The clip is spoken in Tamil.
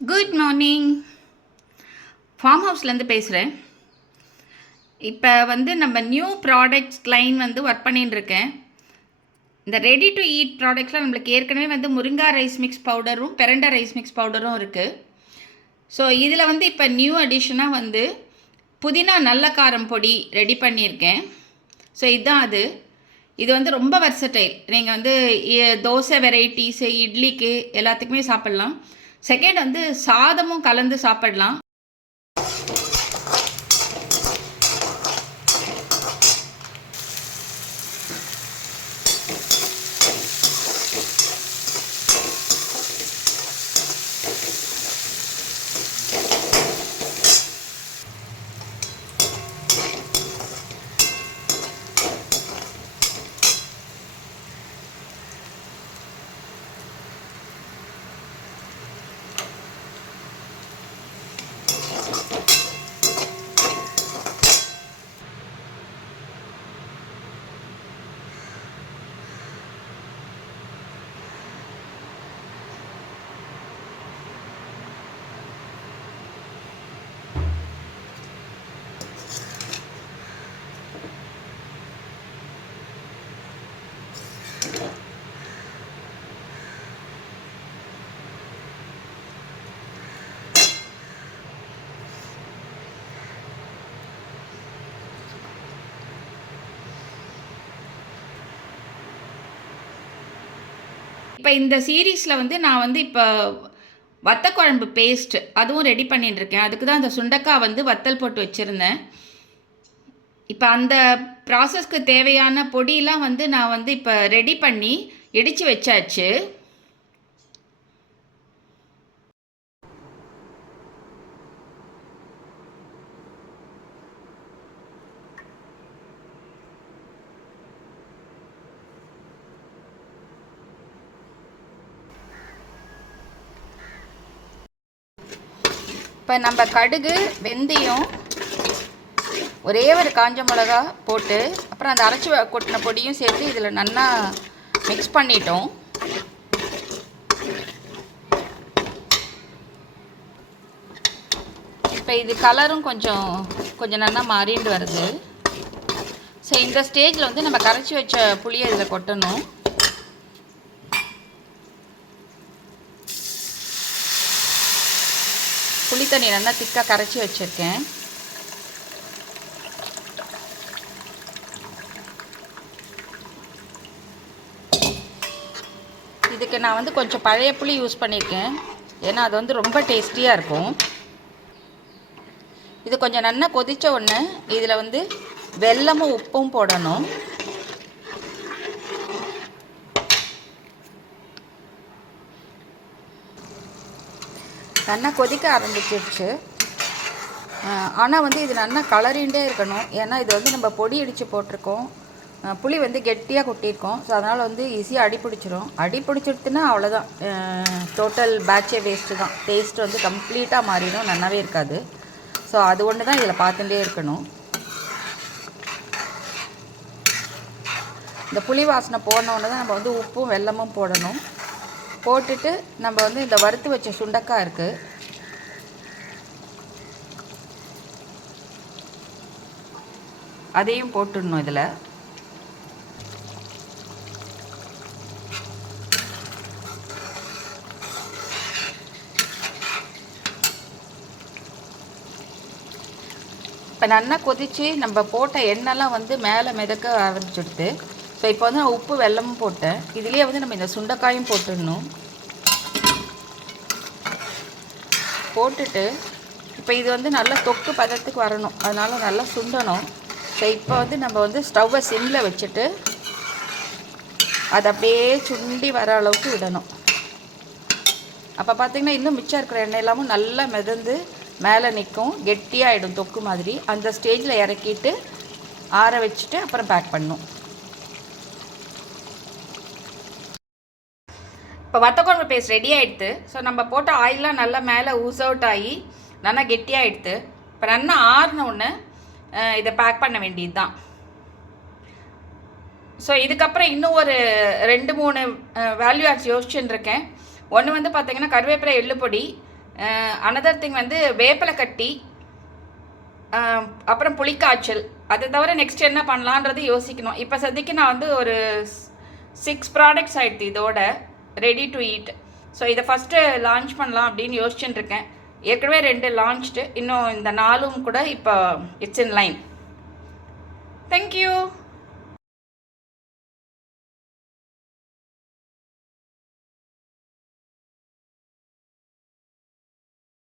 Good morning. ஃபார்ம் ஹவுஸ்லேருந்து பேசுகிறேன். இப்போ வந்து நம்ம நியூ ப்ராடக்ட்ஸ் லைன் வந்து ஒர்க் பண்ணின்னு இருக்கேன். இந்த ரெடி டு ஈட் ப்ராடக்ட்ஸில் நம்மளுக்கு ஏற்கனவே வந்து முருங்கா ரைஸ் மிக்ஸ் பவுடரும் பெரண்டை ரைஸ் மிக்ஸ் பவுடரும் இருக்குது. ஸோ இதில் வந்து இப்போ நியூ அடிஷனாக வந்து புதினா நல்ல காரம் பொடி ரெடி பண்ணியிருக்கேன். ஸோ இதுதான் அது. இது வந்து ரொம்ப வெர்சடைல். நீங்கள் வந்து தோசை வெரைட்டிஸு, இட்லிக்கு எல்லாத்துக்குமே சாப்பிட்லாம். செகண்ட் வந்து சாதமும் கலந்து சாப்பிடலாம். இப்போ இந்த சீரீஸில் வந்து நான் வந்து இப்போ வத்தக்குழம்பு பேஸ்ட் அதுவும் ரெடி பண்ணிட்டுருக்கேன். அதுக்கு தான் அந்த சுண்டக்காய் வந்து வத்தல் போட்டு வச்சுருந்தேன். இப்போ அந்த ப்ராசஸ்க்கு தேவையான பொடியெலாம் வந்து நான் வந்து இப்போ ரெடி பண்ணி இடித்து வச்சாச்சு. இப்போ நம்ம கடுகு, வெந்தயம், ஒரே ஒரு காஞ்ச மிளகா போட்டு அப்புறம் அந்த அரைச்சி கொட்டின பொடியும் சேர்த்து இதில் நல்லா மிக்ஸ் பண்ணிட்டோம். இப்போ இது கலரும் கொஞ்சம் நல்லா மாறிண்டு வருது. ஸோ இந்த ஸ்டேஜில் வந்து நம்ம கரைச்சி வச்ச புளியை இதில் கொட்டணும். புளி தண்ணி நல்லா திக்காக கரைச்சி வச்சுருக்கேன். இதுக்கு நான் வந்து கொஞ்சம் பழைய புளி யூஸ் பண்ணியிருக்கேன். ஏன்னா அது வந்து ரொம்ப டேஸ்டியாக இருக்கும். இது கொஞ்சம் நல்லா கொதித்த உடனே இதில் வந்து வெல்லமும் உப்பும் போடணும். நல்லா கொதிக்க ஆரம்பிச்சிருச்சு. ஆனால் வந்து இது நல்லா கலரிண்டே இருக்கணும். ஏன்னா இது வந்து நம்ம பொடி அடித்து போட்டிருக்கோம். புளி வந்து கெட்டியாக கொட்டியிருக்கோம். ஸோ அதனால் வந்து ஈஸியாக அடிப்பிடிச்சிரும். அடிப்பிடிச்சிடுத்துன்னா அவ்வளோதான், டோட்டல் பேட்சே வேஸ்ட்டு தான். டேஸ்ட் வந்து கம்ப்ளீட்டாக மாறிடும், நல்லாவே இருக்காது. ஸோ அது ஒன்று தான் இதில் பார்த்துட்டே இருக்கணும். இந்த புளி வாசனை போனோன்னு தான் நம்ம வந்து உப்பும் வெல்லமும் போடணும். போட்டுட்டு நம்ம வந்து இந்த வறுத்து வச்ச சுண்டக்காய் இருக்குது, அதையும் போட்டுடணும் இதில். இப்போ நல்லா கொதித்து நம்ம போட்ட எண்ணெய்லாம் வந்து மேலே மிதக்க ஆரம்பிச்சுடுது. ஸோ இப்போ வந்து நான் உப்பு வெல்லமும் போட்டேன். இதுலேயே வந்து நம்ம இந்த சுண்டைக்காயும் போட்டுடணும். போட்டுட்டு இப்போ இது வந்து நல்லா தொக்கு பதத்துக்கு வரணும், அதனால் நல்லா சுண்டணும். ஸோ இப்போ வந்து நம்ம வந்து ஸ்டவ்வை சிம்மில் வச்சுட்டு அதை அப்படியே சுண்டி வர அளவுக்கு விடணும். அப்போ பார்த்திங்கன்னா இன்னும் மிச்சம் இருக்கிற எண்ணெய் எல்லாமும் நல்லா மிதந்து மேலே நிற்கும், கெட்டியாகிடும் தொக்கு மாதிரி. அந்த ஸ்டேஜில் இறக்கிட்டு ஆற வச்சுட்டு அப்புறம் பேக் பண்ணணும். இப்போ வத்தக்குழம்பு பேஸ்ட் ரெடி ஆகிடுது. ஸோ நம்ம போட்ட ஆயிலெலாம் நல்லா மேலே ஊஸ் அவுட் ஆகி நல்லா கெட்டியாகிடுது. இப்போ நல்லா ஆறினோடனே இதை பேக் பண்ண வேண்டியது தான். ஸோ இதுக்கப்புறம் இன்னும் ஒரு 2-3 வேல்யூ ஆட்ஸ் யோசிச்சுன்னு இருக்கேன். ஒன்று வந்து பார்த்திங்கன்னா கருவேப்பிலை எள்ளு பொடி, அனதர் திங் வந்து வேப்பிலை கட்டி, அப்புறம் புளிக்காய்ச்சல். அதை தவிர நெக்ஸ்ட் என்ன பண்ணலான்றது யோசிக்கணும். இப்போ சதிக்கு நான் வந்து ஒரு 6 ப்ராடக்ட்ஸ் ஆகிடுது இதோட ரெடி டு ஈட். ஸோ இதை ஃபஸ்ட்டு லான்ச் பண்ணலாம் அப்படின்னு யோசிச்சுட்டு இருக்கேன். ஏற்கனவே 2 லான்ச்டு, இன்னும் இந்த 4ம் கூட இப்போ இட்ஸ் இன் லைன். தேங்க்யூ.